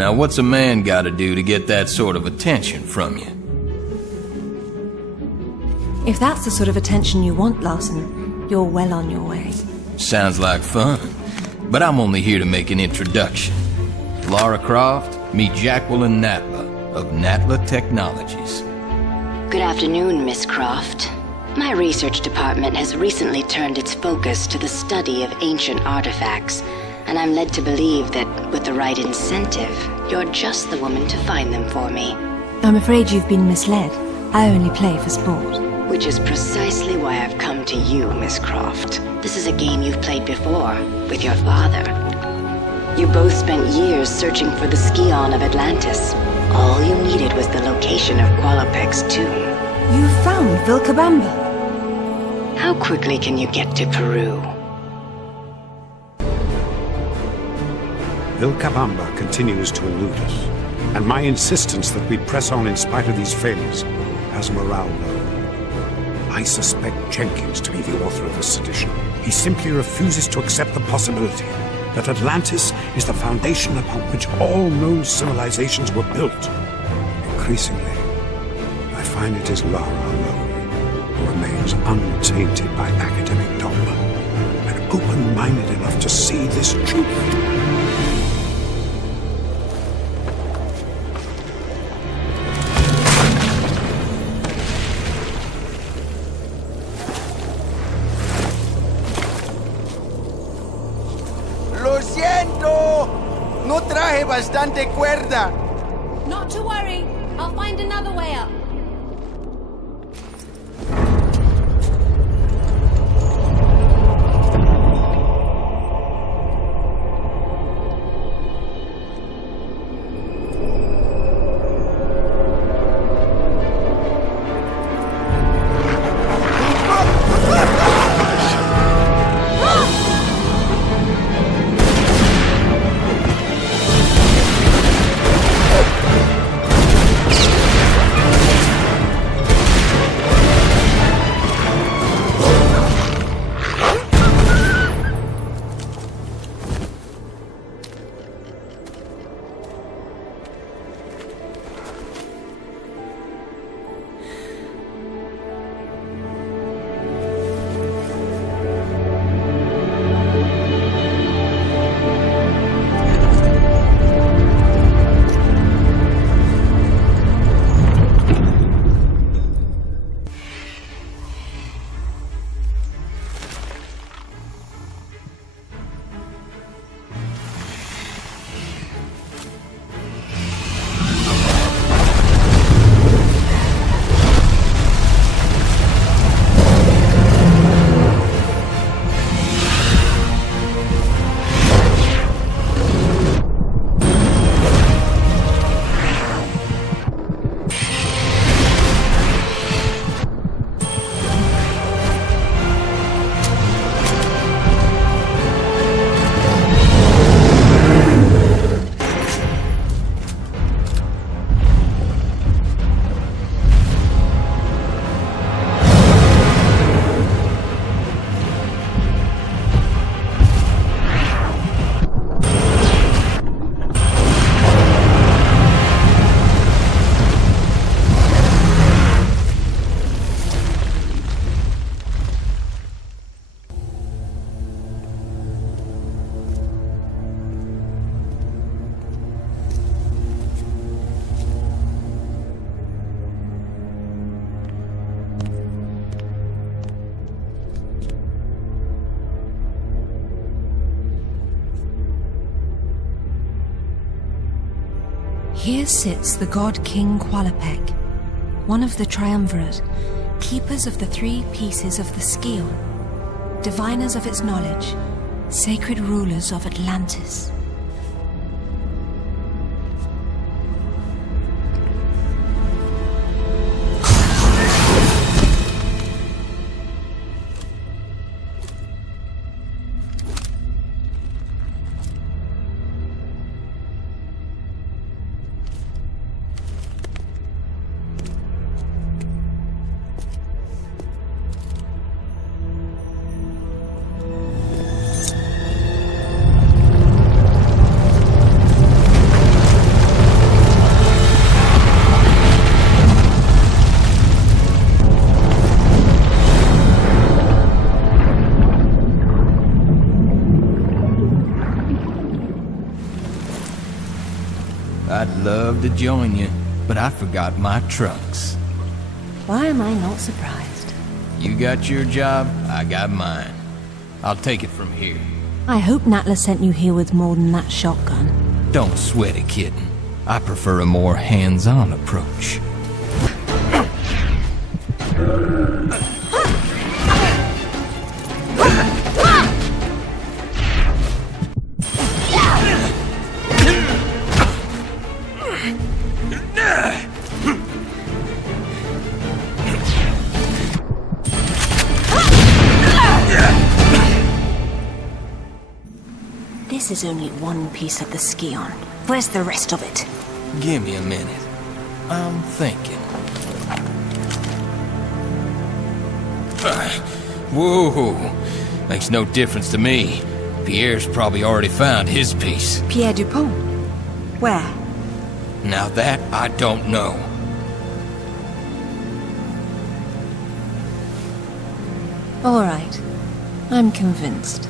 Now what's a man gotta do to get that sort of attention from you? If that's the sort of attention you want, Larson, you're well on your way. Sounds like fun, but I'm only here to make an introduction. Lara Croft, meet Jacqueline Natla of Natla Technologies. Good afternoon, Miss Croft. My research department has recently turned its focus to the study of ancient artifacts, and I'm led to believe that with the right incentive, you're just the woman to find them for me. I'm afraid you've been misled. I only play for sport. Which is precisely why I've come to you, Miss Croft. This is a game you've played before, with your father. You both spent years searching for the Scion of Atlantis. All you needed was the location of Qualopec's tomb. You found Vilcabamba. How quickly can you get to Peru? Vilcabamba continues to elude us, and my insistence that we press on in spite of these failures has morale low. I suspect Jenkins to be the author of this sedition. He simply refuses to accept the possibility that Atlantis is the foundation upon which all known civilizations were built. Increasingly, I find it is Lara alone who remains untainted by academic dogma and open-minded enough to see this truth. No traje bastante cuerda. Not to worry. I'll find another way up. Here sits the god King Qualopec, one of the Triumvirate, keepers of the 3 pieces of the Scion, diviners of its knowledge, sacred rulers of Atlantis. I'd love to join you, but I forgot my trunks. Why am I not surprised? You got your job, I got mine. I'll take it from here. I hope Natla sent you here with more than that shotgun. Don't sweat it, kitten. I prefer a more hands-on approach. This is only one piece of the Scion. Where's the rest of it? Give me a minute. I'm thinking. Whoa, makes no difference to me. Pierre's probably already found his piece. Pierre Dupont? Where? Now that I don't know. All right. I'm convinced.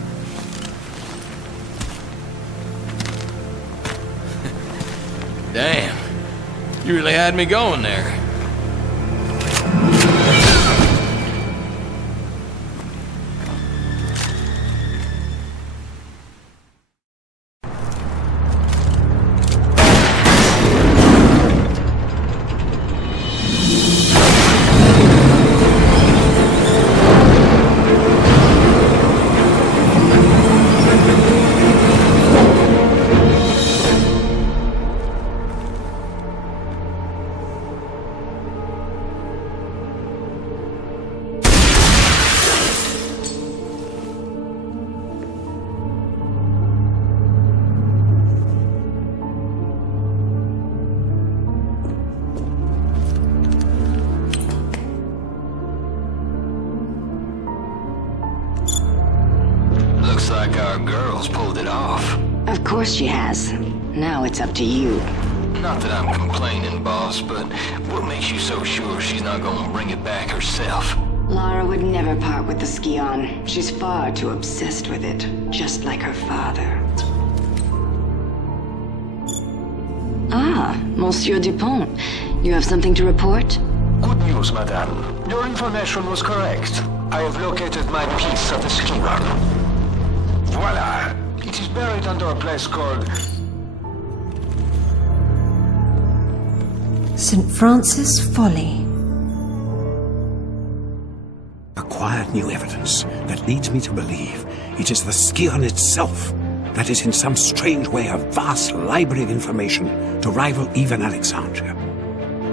Damn, you really had me going there. Looks like our girl's pulled it off. Of course she has. Now it's up to you. Not that I'm complaining, boss, but what makes you so sure she's not gonna bring it back herself? Lara would never part with the Scion. She's far too obsessed with it, just like her father. Ah, Monsieur Dupont. You have something to report? Good news, madame. Your information was correct. I have located my piece of the Scion. Voila! It is buried under a place called... St. Francis Folly. Acquired new evidence that leads me to believe it is the Scion itself that is in some strange way a vast library of information to rival even Alexandria.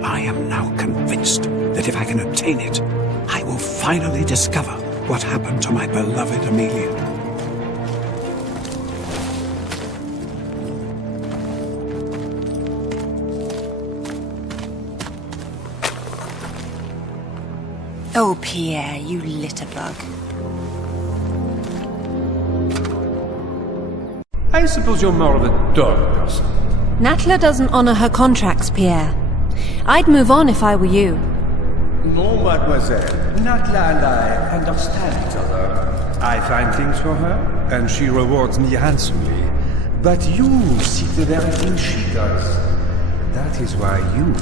I am now convinced that if I can obtain it, I will finally discover what happened to my beloved Amelia. Oh, Pierre, you litterbug. I suppose you're more of a dog person. Natla doesn't honor her contracts, Pierre. I'd move on if I were you. No, mademoiselle. Natla and I understand each other. I find things for her, and she rewards me handsomely. But you seek the very thing she does. That is why you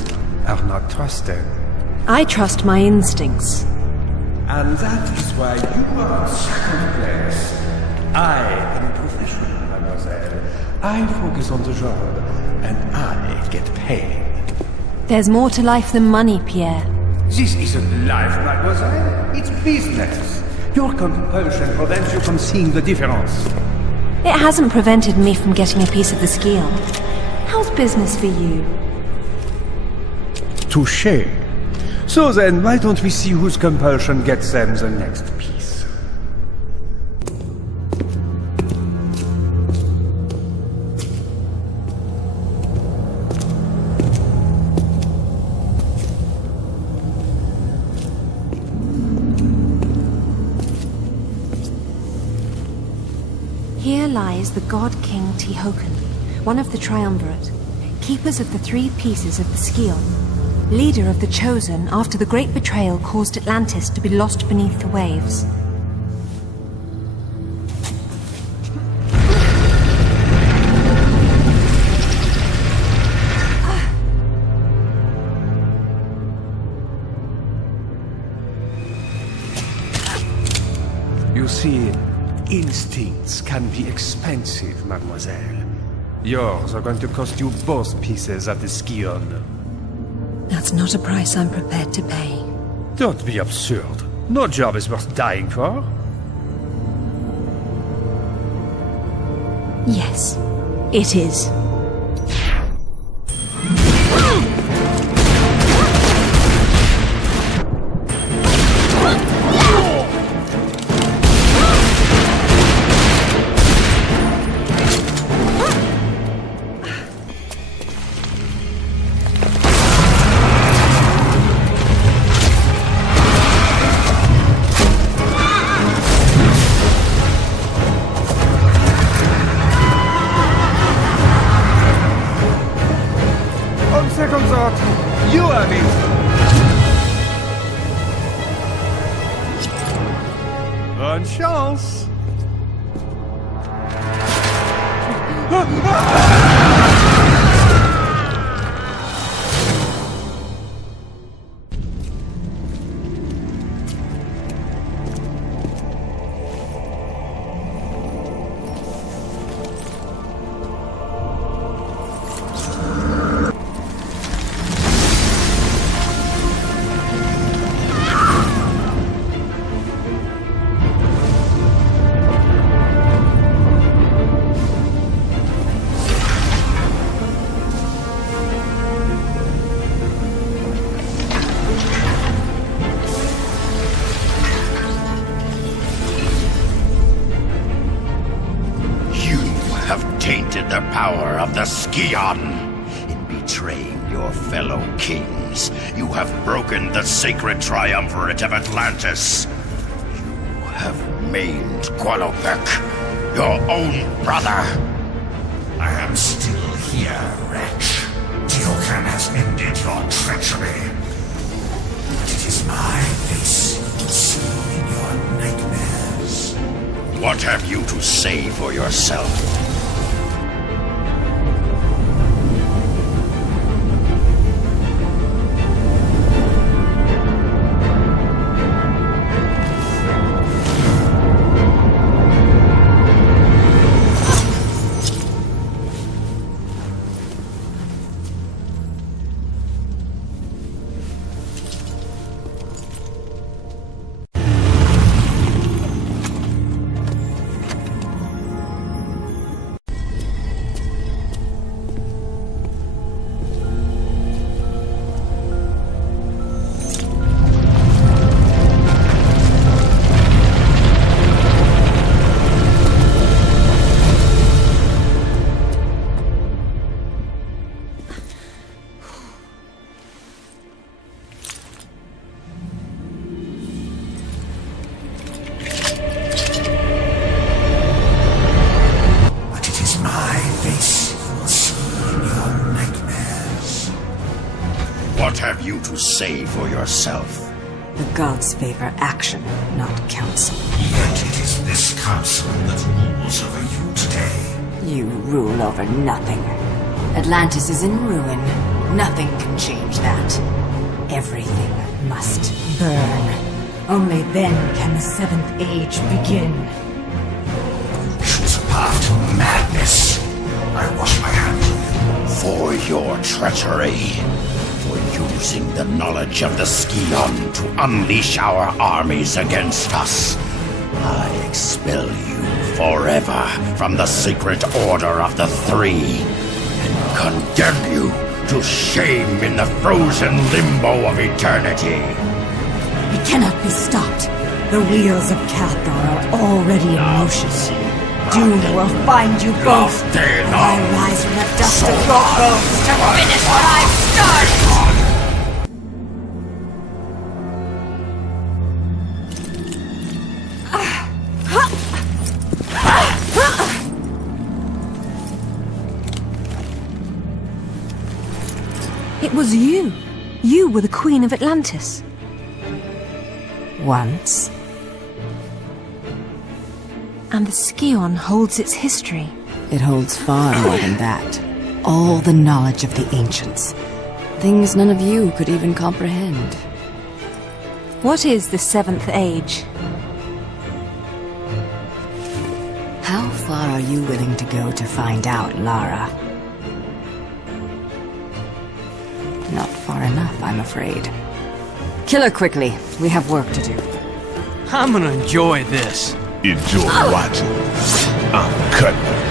are not trusted. I trust my instincts. And that is why you are in second place. I am a professional, mademoiselle. I focus on the job, and I get paid. There's more to life than money, Pierre. This isn't life, mademoiselle. It's business. Your compulsion prevents you from seeing the difference. It hasn't prevented me from getting a piece of the Scion. How's business for you? Touché. So then, why don't we see whose compulsion gets them the next piece? Here lies the God King Tihocan, one of the Triumvirate, keepers of the three pieces of the Scion, leader of the Chosen after the great betrayal caused Atlantis to be lost beneath the waves. These things can be expensive, mademoiselle. Yours are going to cost you both pieces of the Skion. That's not a price I'm prepared to pay. Don't be absurd. No job is worth dying for. Yes, it is. On second thought, you have it. Bonne chance. Tainted the power of the Skion. In betraying your fellow kings, you have broken the sacred triumvirate of Atlantis. You have maimed Qualopec, your own brother. I am still here, wretch. Teokan has ended your treachery. But it is my face you will see in your nightmares. What have you to say for yourself? What have you to say for yourself? The gods favor action, not counsel. Yet it is this council that rules over you today. You rule over nothing. Atlantis is in ruin. Nothing can change that. Everything must burn. Only then can the Seventh Age begin. Choose a path to madness. I wash my hands of you. For your treachery. For using the knowledge of the Skion to unleash our armies against us. I expel you forever from the sacred order of the Three, and condemn you to shame in the frozen limbo of eternity. It cannot be stopped. The wheels of Cathar are already in motion. Doom will find you both. I rise from the dust of your bones to finish what I've started! It was you. You were the Queen of Atlantis. Once. And the Skion holds its history. It holds far more than that. All the knowledge of the ancients. Things none of you could even comprehend. What is the Seventh Age? far are you willing to go to find out, Lara? Not far enough, I'm afraid. Kill her quickly. We have work to do. I'm gonna enjoy this. Enjoy watching. I'm cutting.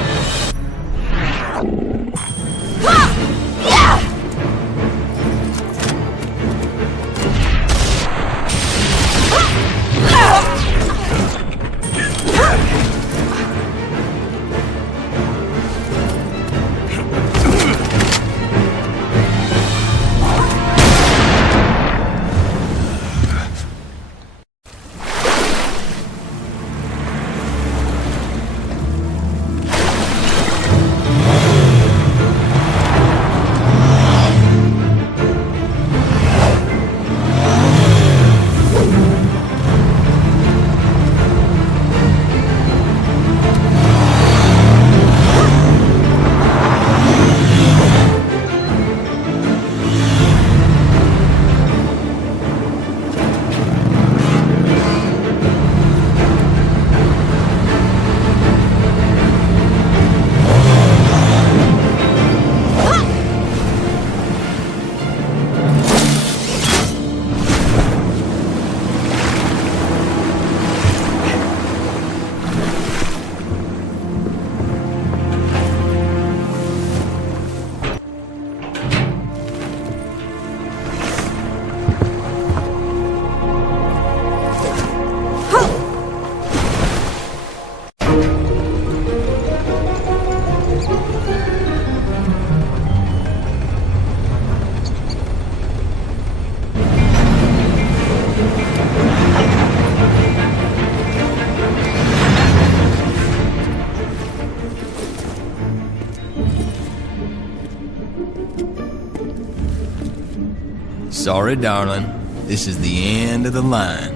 Sorry, darling. This is the end of the line.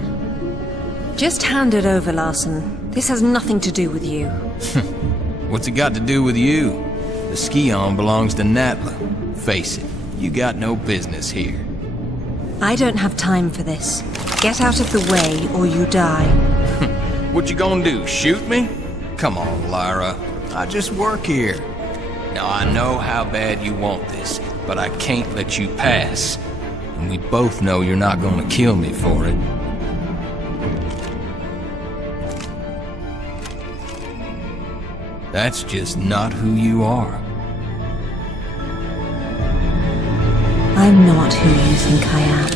Just hand it over, Larson. This has nothing to do with you. What's it got to do with you? The Scion belongs to Natla. Face it, you got no business here. I don't have time for this. Get out of the way, or you die. What you gonna do, shoot me? Come on, Lyra. I just work here. Now, I know how bad you want this, but I can't let you pass. And we both know you're not gonna kill me for it. That's just not who you are. I'm not who you think I am.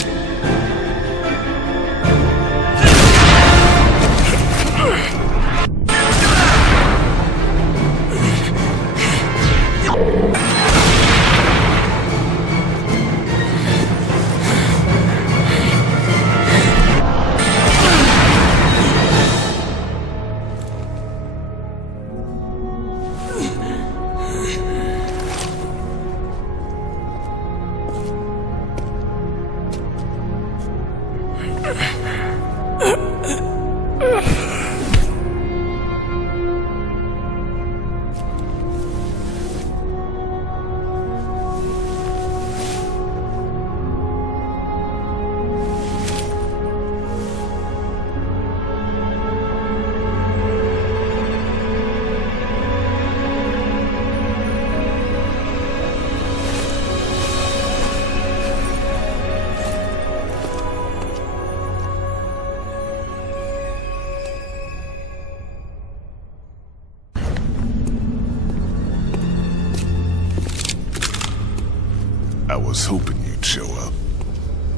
I was hoping you'd show up.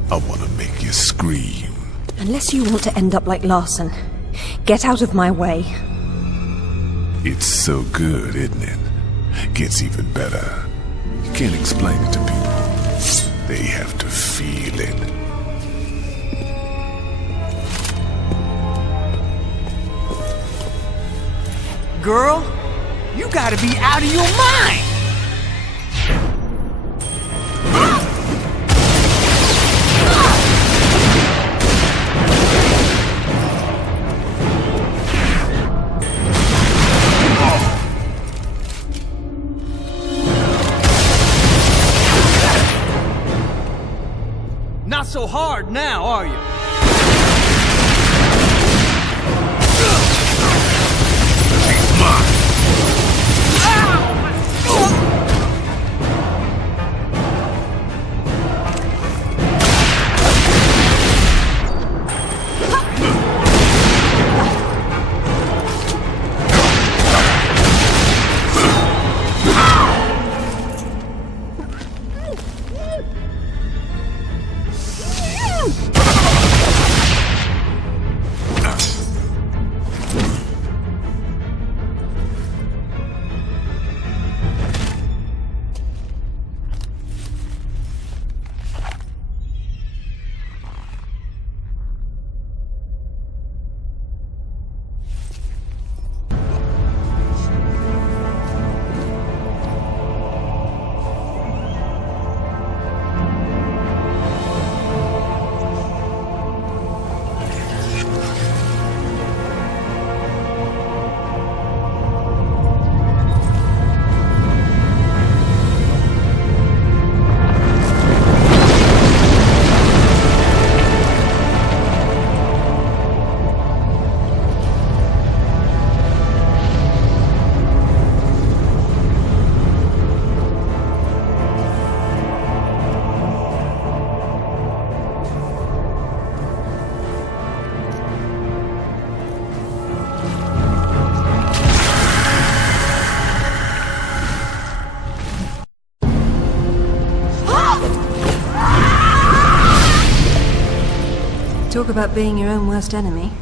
I want to make you scream. Unless you want to end up like Larson. Get out of my way. It's so good, isn't it? Gets even better. You can't explain it to people. They have to feel it. Girl, you gotta be out of your mind! Not so hard now, are you? She's mine. Talk about being your own worst enemy.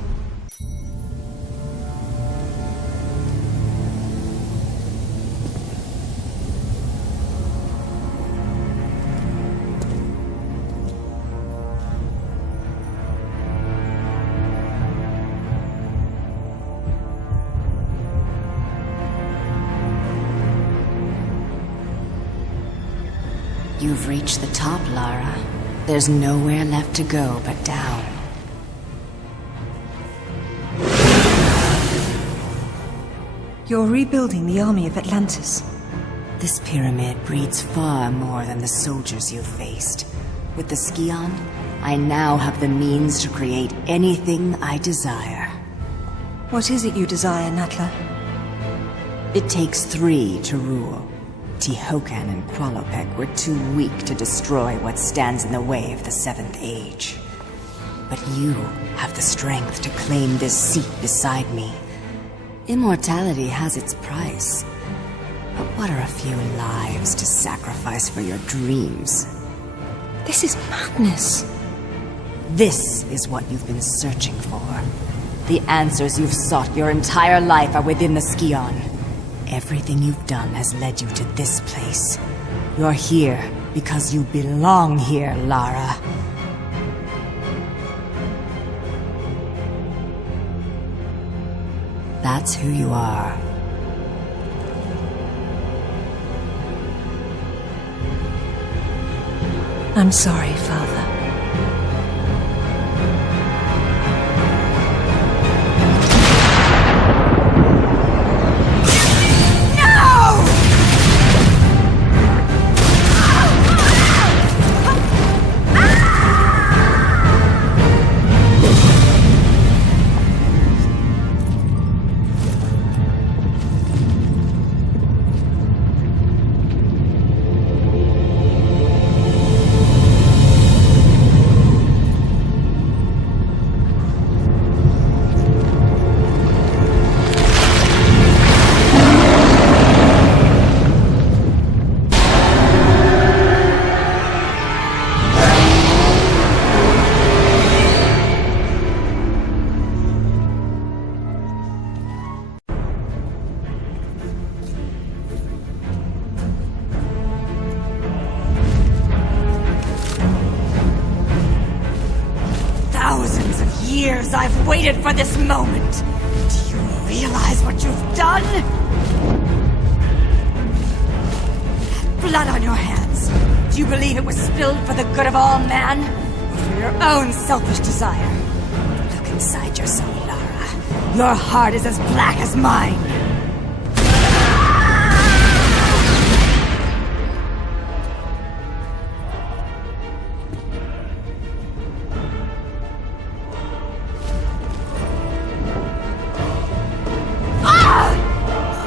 You've reached the top, Lara. There's nowhere left to go but down. You're rebuilding the army of Atlantis. This pyramid breeds far more than the soldiers you've faced. With the Scion, I now have the means to create anything I desire. What is it you desire, Natla? It takes 3 to rule. Tihocan and Qualopec were too weak to destroy what stands in the way of the 7th Age. But you have the strength to claim this seat beside me. Immortality has its price. But what are a few lives to sacrifice for your dreams? This is madness. This is what you've been searching for. The answers you've sought your entire life are within the Scion. Everything you've done has led you to this place. You're here because you belong here, Lara. That's who you are. I'm sorry, Father. Years I've waited for this moment. Do you realize what you've done? Blood on your hands. Do you believe it was spilled for the good of all man? Or for your own selfish desire? Look inside yourself, Lara. Your heart is as black as mine.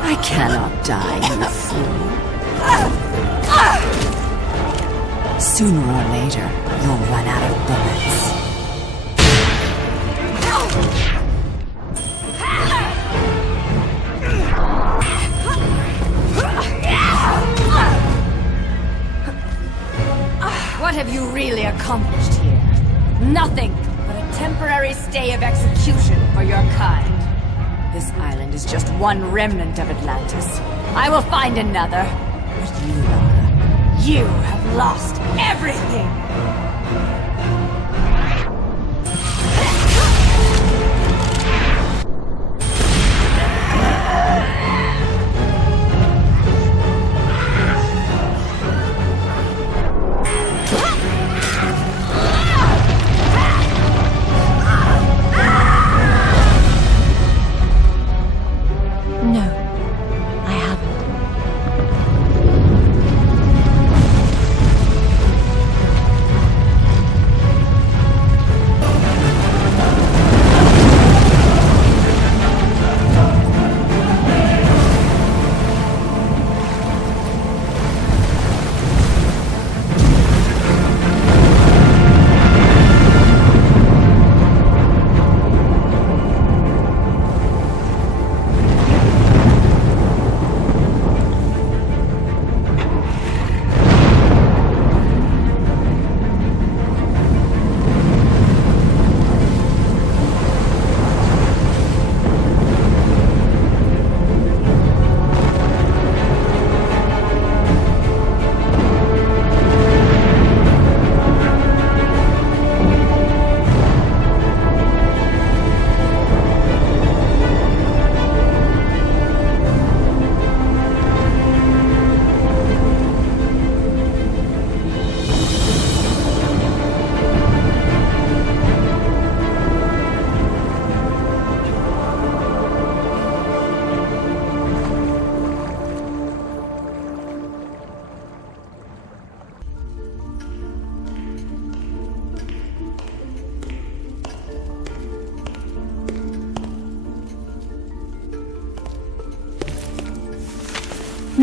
I cannot die, you fool. Sooner or later, you'll run out of bullets. What have you really accomplished here? Nothing but a temporary stay of execution for your kind. This island is just one remnant of Atlantis. I will find another. But you, Lara, you have lost everything!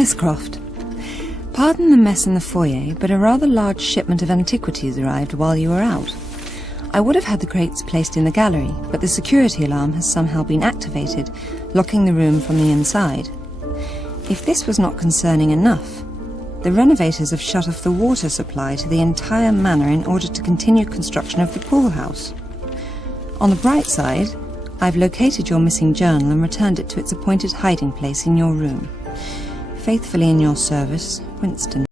Miss Croft, pardon the mess in the foyer, but a rather large shipment of antiquities arrived while you were out. I would have had the crates placed in the gallery, but the security alarm has somehow been activated, locking the room from the inside. If this was not concerning enough, the renovators have shut off the water supply to the entire manor in order to continue construction of the pool house. On the bright side, I've located your missing journal and returned it to its appointed hiding place in your room. Faithfully in your service, Winston.